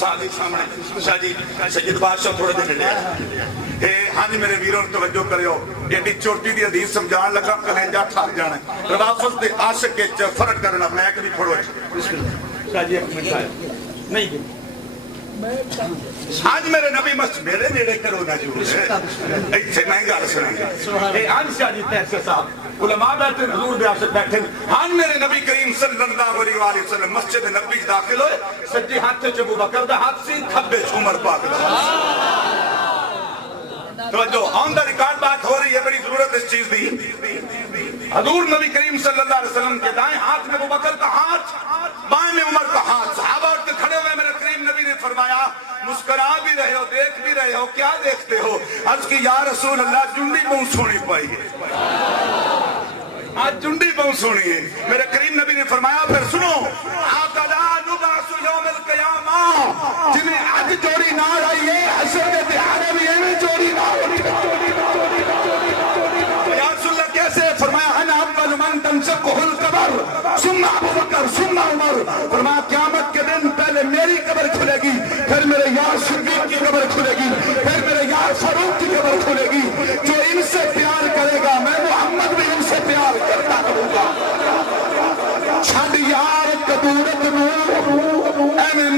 سادی سامنے شاہی سید بادشاہ تھوڑے دن لے ہاں جی میرے ویروں توجہ کریو ایڈی چوٹی دی حدیث سمجھان لگا کلیجہ ٹھار جانا ہے روافظ دے عاشق کے فرق کرنا میں ایک بھی پڑھو بسم اللہ شاہ جی ایک منٹ آئے نہیں آج میرے نبی مسجد میرے نیڑے کرو نہ جو ہے ایسے نہیں گا رسولیں اے آج شاہ جی تحصیل صاحب علماء بیٹھے حضور بے آسد بیٹھے آج میرے نبی کریم صلی اللہ علیہ وآلہ وسلم مسجد نبی داخل ہوئے سجی ہاتھ سے ابو بکر دا ہاتھ سے کھبے عمر پاک توجہ آن دا ریکارڈ بات ہو رہی ہے بڑی ضرورت اس چیز دی حضور نبی کریم صلی اللہ علیہ وسلم کے دائیں ہاتھ میں ابو بکر کا ہاتھ بائیں میں عمر کا ہاتھ صحابہ اٹھ کے کھڑے ہوئے میرے کریم نبی نے فرمایا مسکرا بھی رہے ہو دیکھ بھی رہے ہو کیا دیکھتے ہو عرض کی یا رسول اللہ جنڈی بہت سونی پائی ہے آج جنڈی بہت سونی ہے میرے کریم نبی نے فرمایا پھر سنو آقلا نبعث یوم القیامہ جنہیں آج جوڑی نہ رہی ہے حشر میں دیارے بھی ہے جوڑی نہ رہی یا رسول اللہ کیسے فرمایا انا اول من تنشقہ القبر ثم ابو بکر ثم عمر فرمایا قیامت کے دن پہلے میری قبر کھلے گی پھر میرے یار صدیق کی قبر کھلے گی پھر میرے یار فاروق کی قبر کھلے گی جو ان سے پیار کرے گا میں محمد بھی ان سے پیار کرتا کروں گا چھڑ یار کدورت نو اے میں